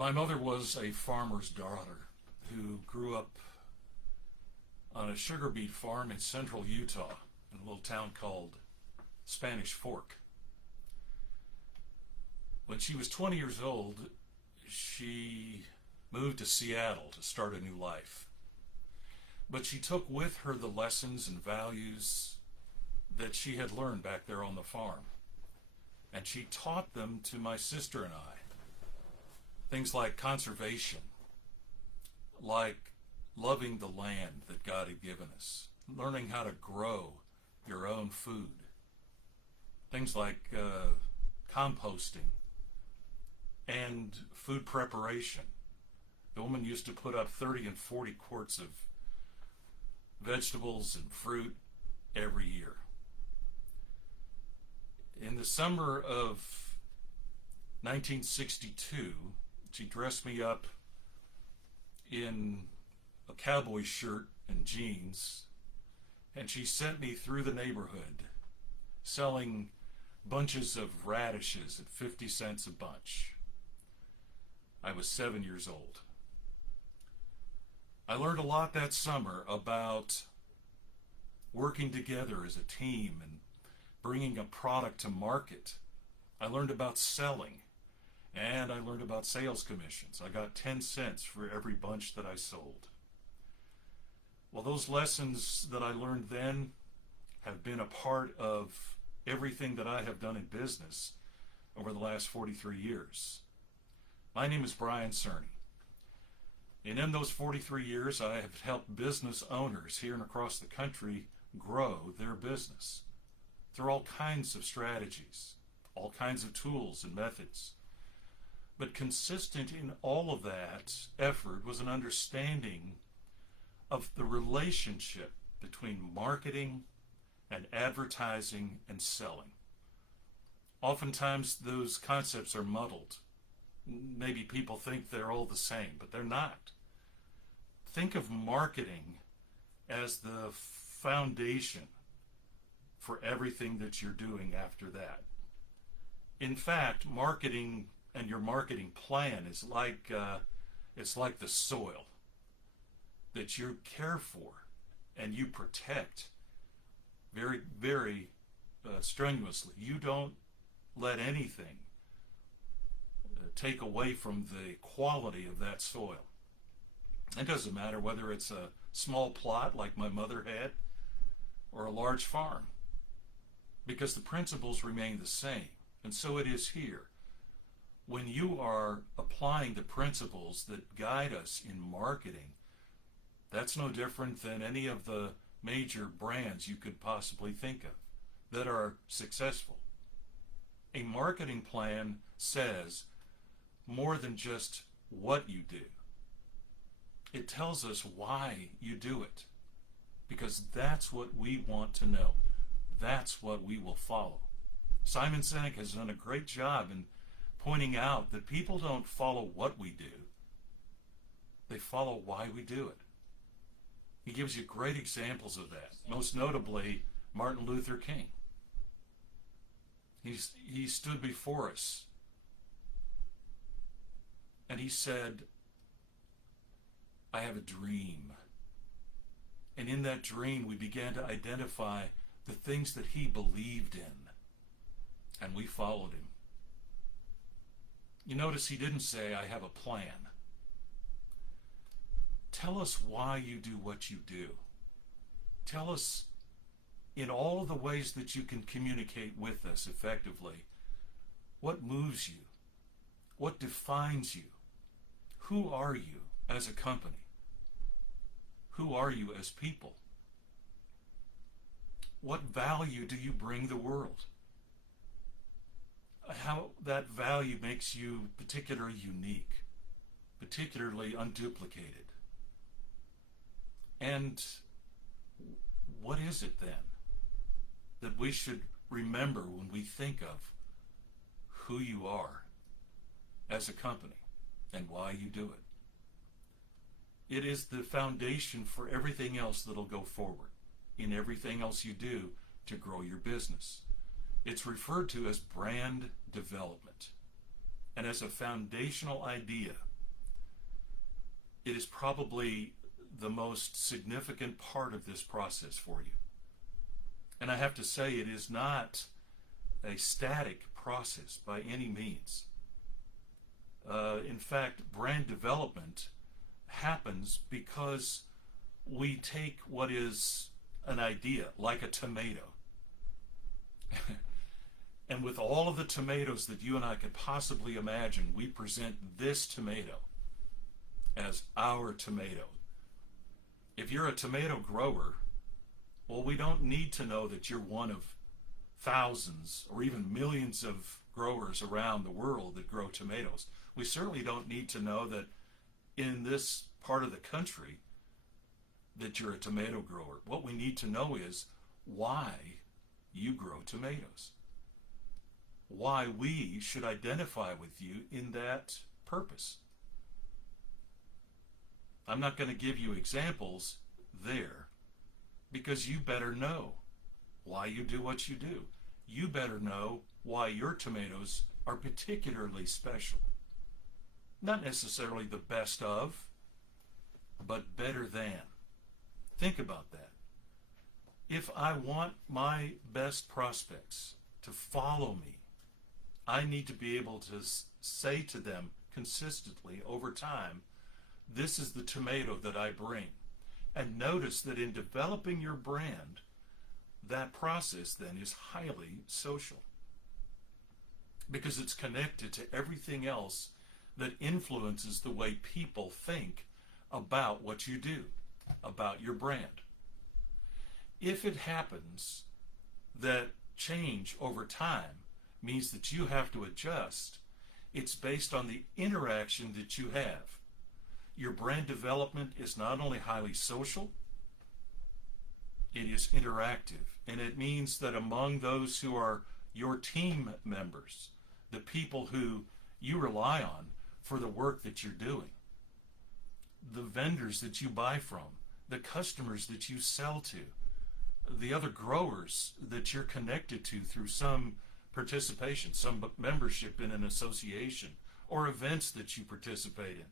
My mother was a farmer's daughter who grew up on a sugar beet farm in central Utah in a little town called Spanish Fork. When she was 20 years old, she moved to Seattle to start a new life. But she took with her the lessons and values that she had learned back there on the farm. And she taught them to my sister and I. Things like conservation, like loving the land that God had given us, learning how to grow your own food, things like composting and food preparation. The woman used to put up 30 and 40 quarts of vegetables and fruit every year. In the summer of 1962, she dressed me up in a cowboy shirt and jeans, and she sent me through the neighborhood selling bunches of radishes at 50 cents a bunch. I was 7 years old. I learned a lot that summer about working together as a team and bringing a product to market. I learned about selling, and I learned about sales commissions. I got 10 cents for every bunch that I sold. Well, those lessons that I learned then have been a part of everything that I have done in business over the last 43 years. My name is Brian Cerny. And in those 43 years, I have helped business owners here and across the country grow their business through all kinds of strategies, all kinds of tools and methods. But consistent in all of that effort was an understanding of the relationship between marketing and advertising and selling. Oftentimes those concepts are muddled. Maybe people think they're all the same, but they're not. Think of marketing as the foundation for everything that you're doing after that. In fact, marketing and your marketing plan is like it's like the soil that you care for and you protect very, very strenuously. You don't let anything take away from the quality of that soil. It doesn't matter whether it's a small plot like my mother had or a large farm, because the principles remain the same. And so it is here. When you are applying the principles that guide us in marketing, that's no different than any of the major brands you could possibly think of that are successful. A marketing plan says more than just what you do. It tells us why you do it, because that's what we want to know. That's what we will follow. Simon Sinek has done a great job in pointing out that people don't follow what we do. They follow why we do it. He gives you great examples of that, most notably Martin Luther King. He stood before us and he said, I have a dream. And in that dream, we began to identify the things that he believed in, and we followed him. You notice he didn't say, I have a plan. Tell us why you do what you do. Tell us in all of the ways that you can communicate with us effectively what moves you, what defines you, who are you as a company, who are you as people, what value do you bring the world, how that value makes you particularly unique, particularly unduplicated. And what is it then that we should remember when we think of who you are as a company and why you do it? It is the foundation for everything else that'll go forward, in everything else you do to grow your business. It's referred to as brand development. And as a foundational idea it is probably the most significant part of this process for you. And I have to say, it is not a static process by any means. In fact, brand development happens because we take what is an idea, like a tomato, and with all of the tomatoes that you and I could possibly imagine, we present this tomato as our tomato. If you're a tomato grower, well, we don't need to know that you're one of thousands or even millions of growers around the world that grow tomatoes. We certainly don't need to know that in this part of the country that you're a tomato grower. What we need to know is why you grow tomatoes. Why we should identify with you in that purpose. I'm not going to give you examples there because you better know why you do what you do. You better know why your tomatoes are particularly special. Not necessarily the best of, but better than. Think about that. If I want my best prospects to follow me, I need to be able to say to them consistently over time, this is the tomato that I bring. And notice that in developing your brand, that process then is highly social because it's connected to everything else that influences the way people think about what you do, about your brand. If it happens that change over time means that you have to adjust, it's based on the interaction that you have. Your brand development is not only highly social, it is interactive. And it means that among those who are your team members, the people who you rely on for the work that you're doing, the vendors that you buy from, the customers that you sell to, the other growers that you're connected to through some participation, some membership in an association, or events that you participate in.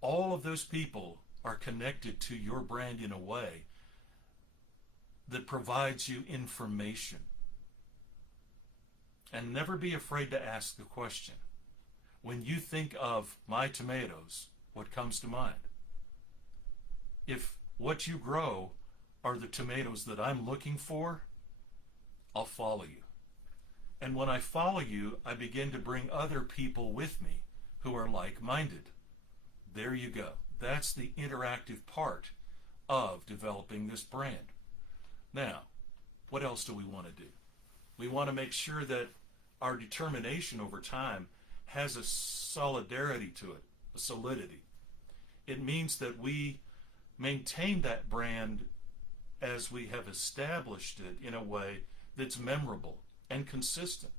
All of those people are connected to your brand in a way that provides you information. And never be afraid to ask the question. When you think of my tomatoes, what comes to mind? If what you grow are the tomatoes that I'm looking for, I'll follow you. And when I follow you, I begin to bring other people with me who are like-minded. There you go. That's the interactive part of developing this brand. Now, what else do we want to do? We want to make sure that our determination over time has a solidarity to it, a solidity. It means that we maintain that brand as we have established it in a way that's memorable and consistent.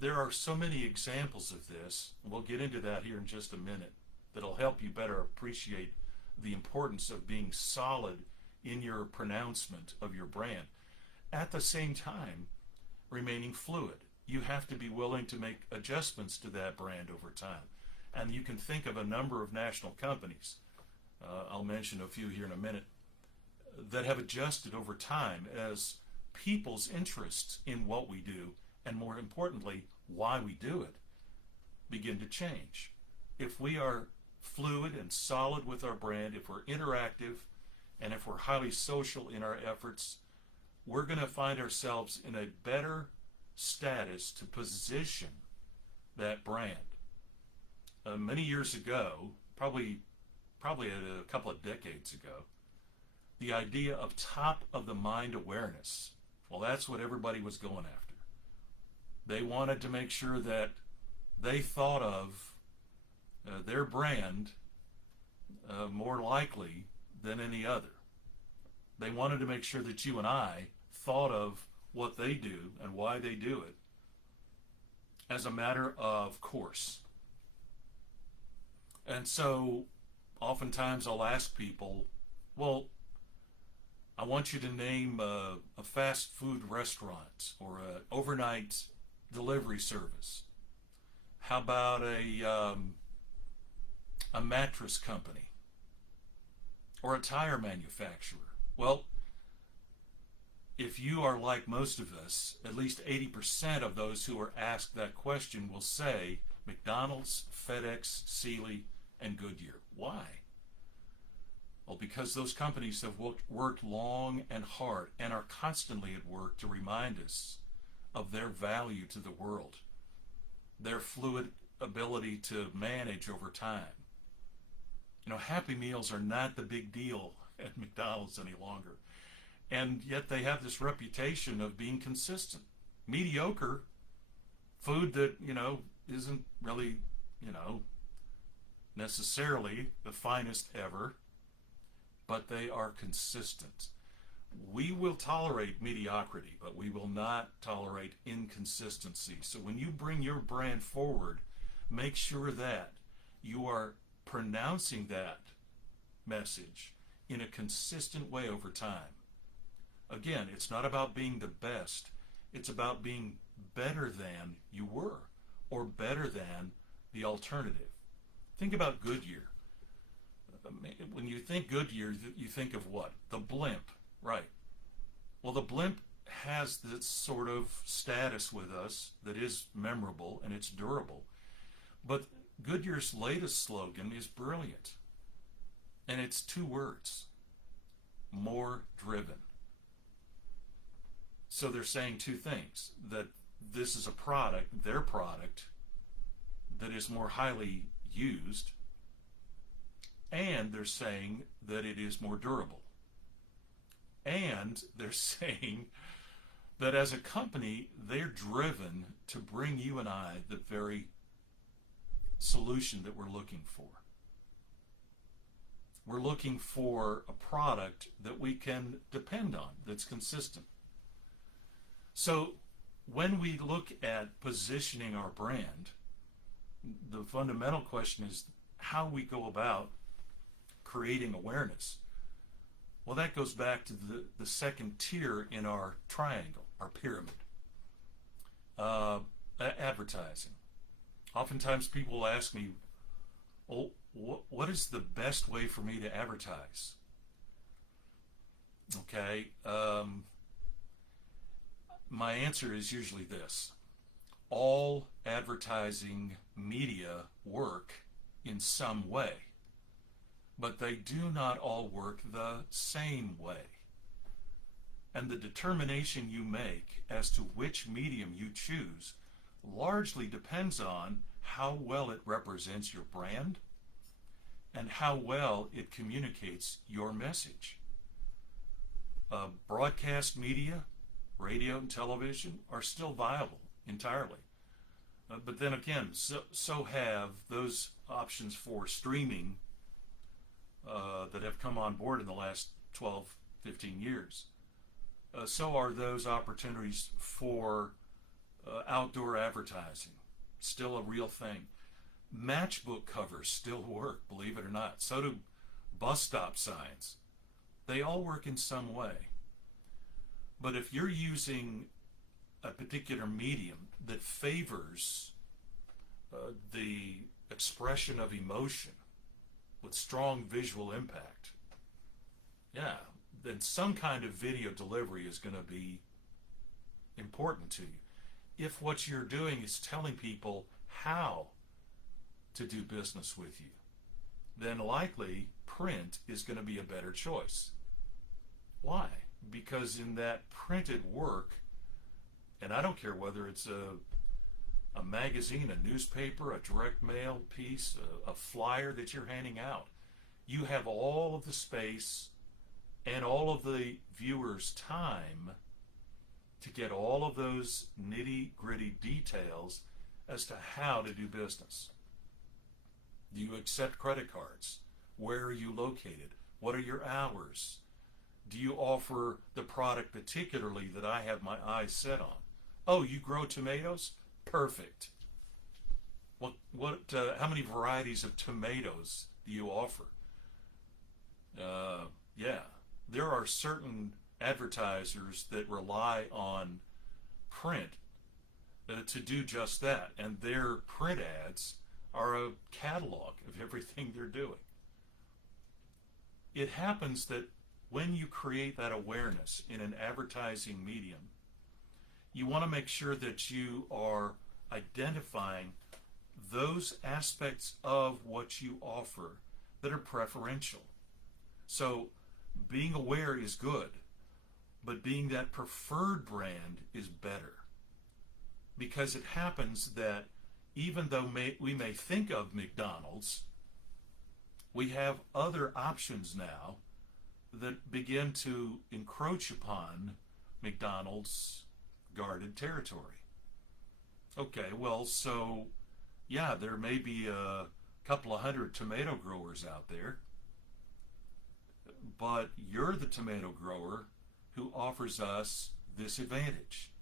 There are so many examples of this. We'll get into that here in just a minute. That'll help you better appreciate the importance of being solid in your pronouncement of your brand. At the same time, remaining fluid. You have to be willing to make adjustments to that brand over time. And you can think of a number of national companies, I'll mention a few here in a minute, that have adjusted over time as people's interests in what we do, and more importantly, why we do it, begin to change. If we are fluid and solid with our brand, if we're interactive, and if we're highly social in our efforts, we're going to find ourselves in a better status to position that brand. Many years ago, probably a couple of decades ago, the idea of top of the mind awareness, well, that's what everybody was going after. They wanted to make sure that they thought of their brand more likely than any other. They wanted to make sure that you and I thought of what they do and why they do it as a matter of course. And so oftentimes I'll ask people, well, I want you to name a fast food restaurant or an overnight delivery service. How about a mattress company or a tire manufacturer? Well, if you are like most of us, at least 80% of those who are asked that question will say McDonald's, FedEx, Sealy, and Goodyear. Why? Well, because those companies have worked long and hard and are constantly at work to remind us of their value to the world, their fluid ability to manage over time. You know, Happy Meals are not the big deal at McDonald's any longer. And yet they have this reputation of being consistent. Mediocre food that, isn't really, necessarily the finest ever, but they are consistent. We will tolerate mediocrity, but we will not tolerate inconsistency. So when you bring your brand forward, make sure that you are pronouncing that message in a consistent way over time. Again, it's not about being the best. It's about being better than you were, or better than the alternative. Think about Goodyear. When you think Goodyear, you think of what? The blimp, right? Well, the blimp has this sort of status with us that is memorable and it's durable. But Goodyear's latest slogan is brilliant. And it's 2 words: more driven. So they're saying 2 things: that this is a product, their product, that is more highly used, and they're saying that it is more durable. And they're saying that as a company, they're driven to bring you and I the very solution that we're looking for. We're looking for a product that we can depend on, that's consistent. So when we look at positioning our brand, the fundamental question is how we go about creating awareness. Well, that goes back to the second tier in our triangle, our pyramid. Advertising. Oftentimes people will ask me, oh, what is the best way for me to advertise? Okay, my answer is usually this: all advertising media work in some way, but they do not all work the same way. And the determination you make as to which medium you choose largely depends on how well it represents your brand and how well it communicates your message. Broadcast media, radio and television, are still viable entirely. But then again, so have those options for streaming that have come on board in the last 12, 15 years. So are those opportunities for outdoor advertising, still a real thing. Matchbook covers still work, believe it or not. So do bus stop signs. They all work in some way. But if you're using a particular medium that favors the expression of emotion with strong visual impact, then some kind of video delivery is going to be important to you. If what you're doing is telling people how to do business with you, then likely print is going to be a better choice. Why? Because in that printed work, and I don't care whether it's a magazine, a newspaper, a direct mail piece, a flyer that you're handing out, you have all of the space and all of the viewers' time to get all of those nitty-gritty details as to how to do business. Do you accept credit cards? Where are you located? What are your hours? Do you offer the product particularly that I have my eyes set on? Oh, you grow tomatoes? Perfect. How many varieties of tomatoes do you offer? There are certain advertisers that rely on print to do just that. And their print ads are a catalog of everything they're doing. It happens that when you create that awareness in an advertising medium, you want to make sure that you are identifying those aspects of what you offer that are preferential. So being aware is good, but being that preferred brand is better. Because it happens that even though we may think of McDonald's, we have other options now that begin to encroach upon McDonald's guarded territory. Okay, well, so yeah, there may be a couple of hundred tomato growers out there, but you're the tomato grower who offers us this advantage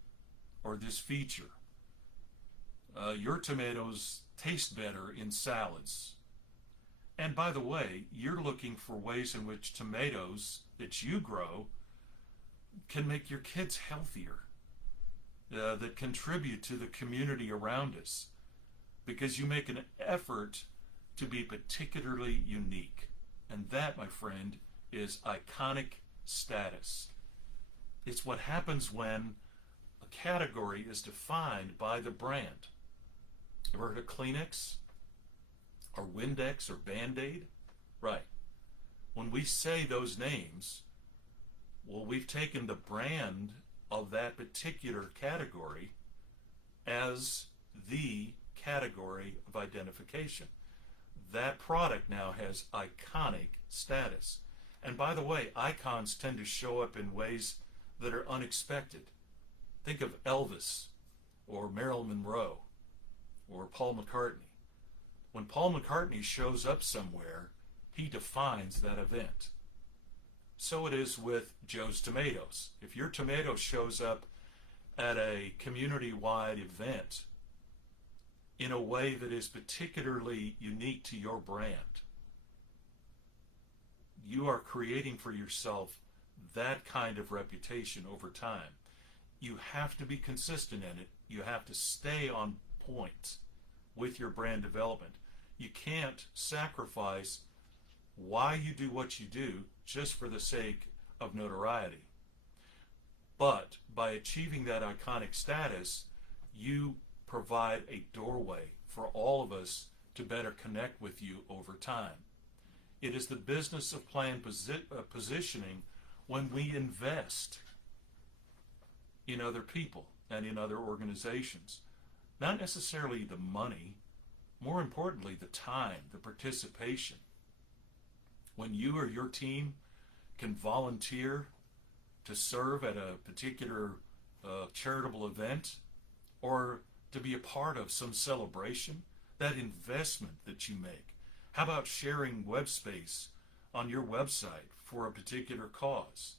or this feature. Your tomatoes taste better in salads. And by the way, you're looking for ways in which tomatoes that you grow can make your kids healthier, that contribute to the community around us, because you make an effort to be particularly unique. And that, my friend, is iconic status. It's what happens when a category is defined by the brand. Ever heard of Kleenex? Or Windex or Band-Aid? Right. When we say those names, well, we've taken the brand of that particular category as the category of identification. That product now has iconic status. And by the way, icons tend to show up in ways that are unexpected. Think of Elvis or Marilyn Monroe or Paul McCartney. When Paul McCartney shows up somewhere, he defines that event. So it is with Joe's Tomatoes. If your tomato shows up at a community-wide event in a way that is particularly unique to your brand, you are creating for yourself that kind of reputation over time. You have to be consistent in it. You have to stay on point with your brand development. You can't sacrifice why you do what you do just for the sake of notoriety. But by achieving that iconic status, you provide a doorway for all of us to better connect with you over time. It is the business of planned positioning when we invest in other people and in other organizations. Not necessarily the money, more importantly, the time, the participation. When you or your team can volunteer to serve at a particular charitable event or to be a part of some celebration, that investment that you make. How about sharing web space on your website for a particular cause?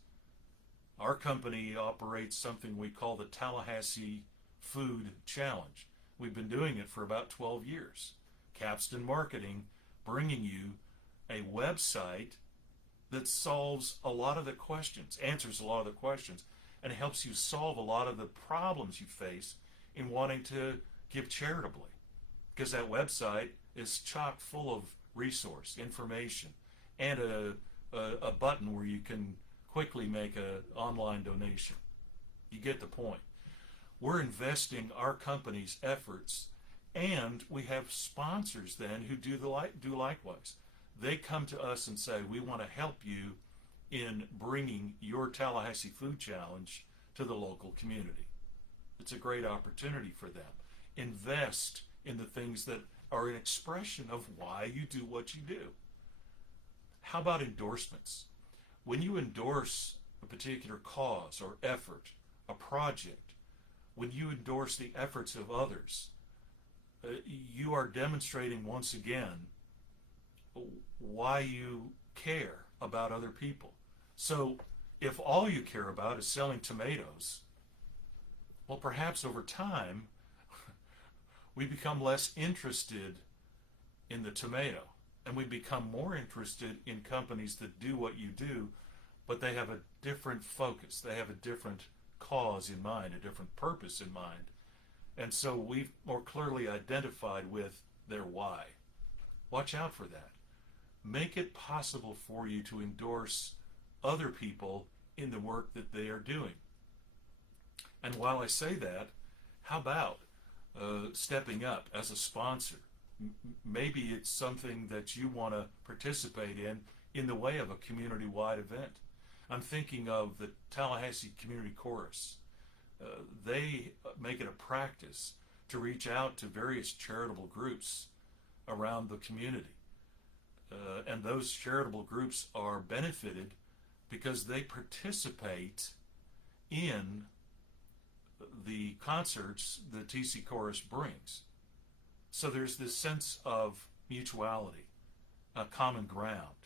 Our company operates something we call the Tallahassee Food Challenge. We've been doing it for about 12 years. Capstan Marketing bringing you a website that solves a lot of the questions, answers a lot of the questions, and helps you solve a lot of the problems you face in wanting to give charitably. Because that website is chock full of resource, information, and a button where you can quickly make an online donation. You get the point. We're investing our company's efforts, and we have sponsors then who do likewise. They come to us and say, we want to help you in bringing your Tallahassee Food Challenge to the local community. It's a great opportunity for them. Invest in the things that are an expression of why you do what you do. How about endorsements? When you endorse a particular cause or effort, a project, when you endorse the efforts of others, you are demonstrating once again why you care about other people. So if all you care about is selling tomatoes, well, perhaps over time we become less interested in the tomato, and we become more interested in companies that do what you do, but they have a different focus. They have a different cause in mind, a different purpose in mind. And so we've more clearly identified with their why. Watch out for that. Make it possible for you to endorse other people in the work that they are doing. And while I say that, how about stepping up as a sponsor? Maybe it's something that you want to participate in the way of a community-wide event. I'm thinking of the Tallahassee Community Chorus. They make it a practice to reach out to various charitable groups around the community. And those charitable groups are benefited because they participate in the concerts the TC Chorus brings. So there's this sense of mutuality, a common ground.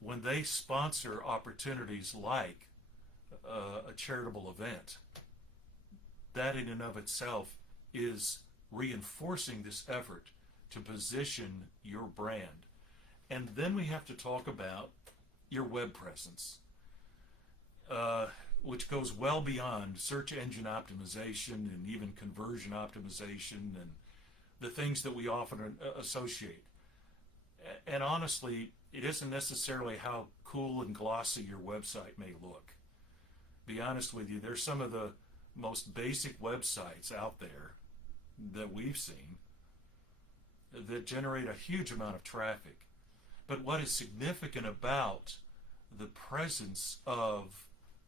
When they sponsor opportunities like a charitable event, that in and of itself is reinforcing this effort to position your brand. And then we have to talk about your web presence, which goes well beyond search engine optimization and even conversion optimization and the things that we often associate. And honestly, it isn't necessarily how cool and glossy your website may look. Be honest with you, there's some of the most basic websites out there that we've seen that generate a huge amount of traffic. But what is significant about the presence of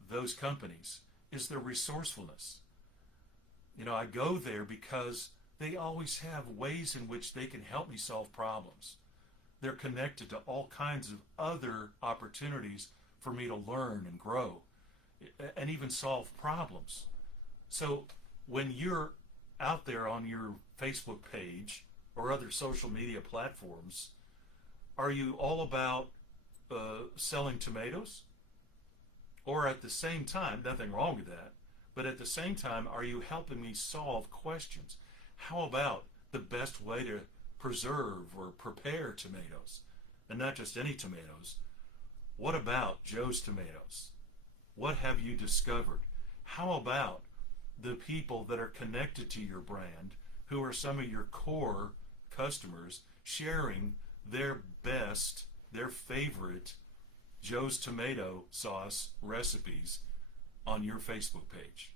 those companies is their resourcefulness. You know, I go there because they always have ways in which they can help me solve problems. They're connected to all kinds of other opportunities for me to learn and grow and even solve problems. So when you're out there on your Facebook page or other social media platforms, are you all about selling tomatoes? Or at the same time, nothing wrong with that, but at the same time, are you helping me solve questions? How about the best way to preserve or prepare tomatoes? And not just any tomatoes. What about Joe's Tomatoes? What have you discovered? How about the people that are connected to your brand, who are some of your core customers, sharing their best, their favorite Joe's tomato sauce recipes on your Facebook page?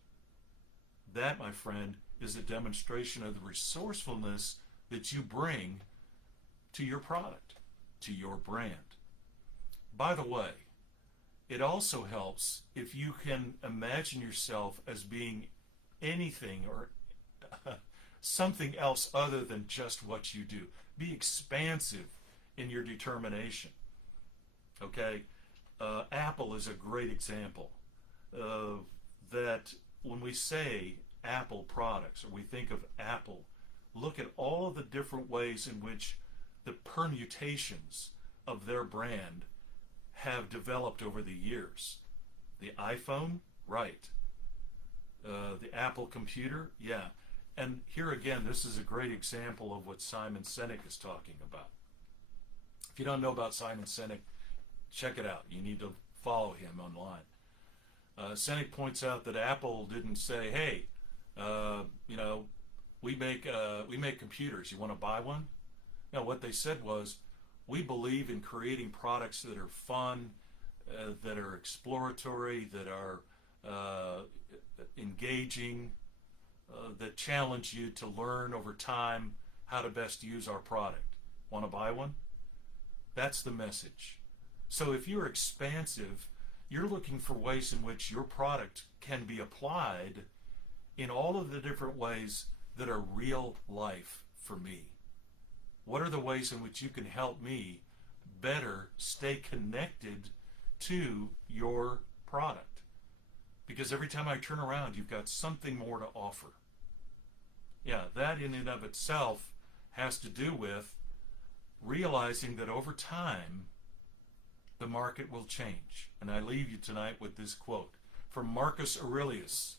That, my friend, is a demonstration of the resourcefulness that you bring to your product, to your brand. By the way, it also helps if you can imagine yourself as being anything or something else other than just what you do. Be expansive in your determination. Okay? Apple is a great example that when we say Apple products or we think of Apple, look at all of the different ways in which the permutations of their brand have developed over the years. The iPhone, right. The Apple computer, yeah. And here again, this is a great example of what Simon Sinek is talking about. If you don't know about Simon Sinek, check it out. You need to follow him online. Sinek points out that Apple didn't say, "Hey, we make computers. You want to buy one?" No, what they said was, "We believe in creating products that are fun, that are exploratory, that are engaging, that challenge you to learn over time how to best use our product. Want to buy one?" That's the message. So if you're expansive, you're looking for ways in which your product can be applied in all of the different ways that are real life for me. What are the ways in which you can help me better stay connected to your product? Because every time I turn around, you've got something more to offer. Yeah, that in and of itself has to do with realizing that over time, the market will change. And I leave you tonight with this quote from Marcus Aurelius.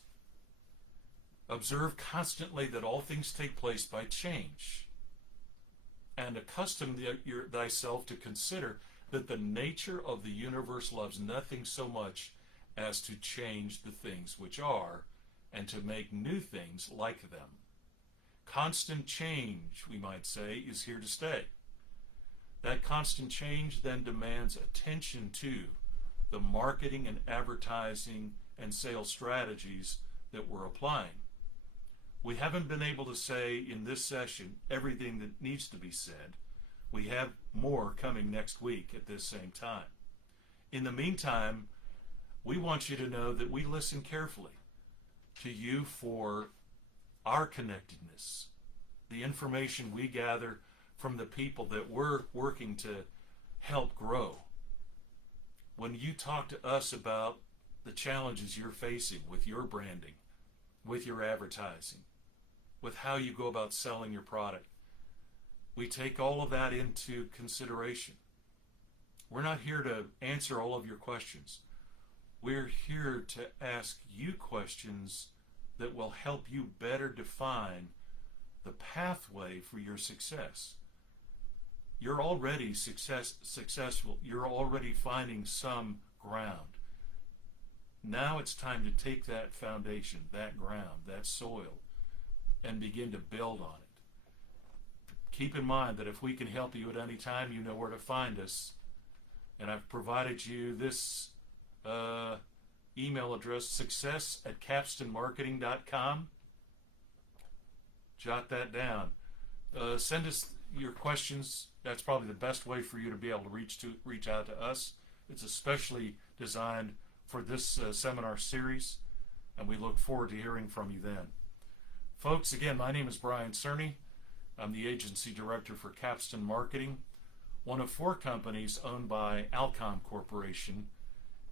"Observe constantly that all things take place by change, and accustom thyself to consider that the nature of the universe loves nothing so much as to change the things which are, and to make new things like them." Constant change, we might say, is here to stay. That constant change then demands attention to the marketing and advertising and sales strategies that we're applying. We haven't been able to say in this session everything that needs to be said. We have more coming next week at this same time. In the meantime, we want you to know that we listen carefully to you for our connectedness, the information we gather from the people that we're working to help grow. When you talk to us about the challenges you're facing with your branding, with your advertising, with how you go about selling your product, we take all of that into consideration. We're not here to answer all of your questions. We're here to ask you questions that will help you better define the pathway for your success. You're already successful. You're already finding some ground. Now it's time to take that foundation, that ground, that soil, and begin to build on it. Keep in mind that if we can help you at any time, you know where to find us. And I've provided you this email address, success@capstonmarketing.com. Jot that down. Send us your questions. That's probably the best way for you to be able to reach out to us. It's especially designed for this seminar series, and we look forward to hearing from you then. Folks, again, my name is Brian Cerny. I'm the agency director for Capston Marketing, one of 4 companies owned by Alcom Corporation,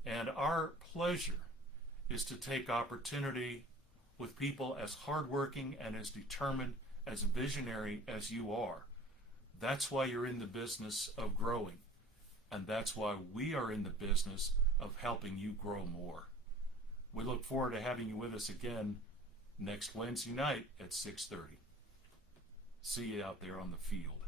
and our pleasure is to take opportunity with people as hardworking and as determined, as visionary as you are. That's why you're in the business of growing, and that's why we are in the business of helping you grow more. We look forward to having you with us again next Wednesday night at 6:30. See you out there on the field.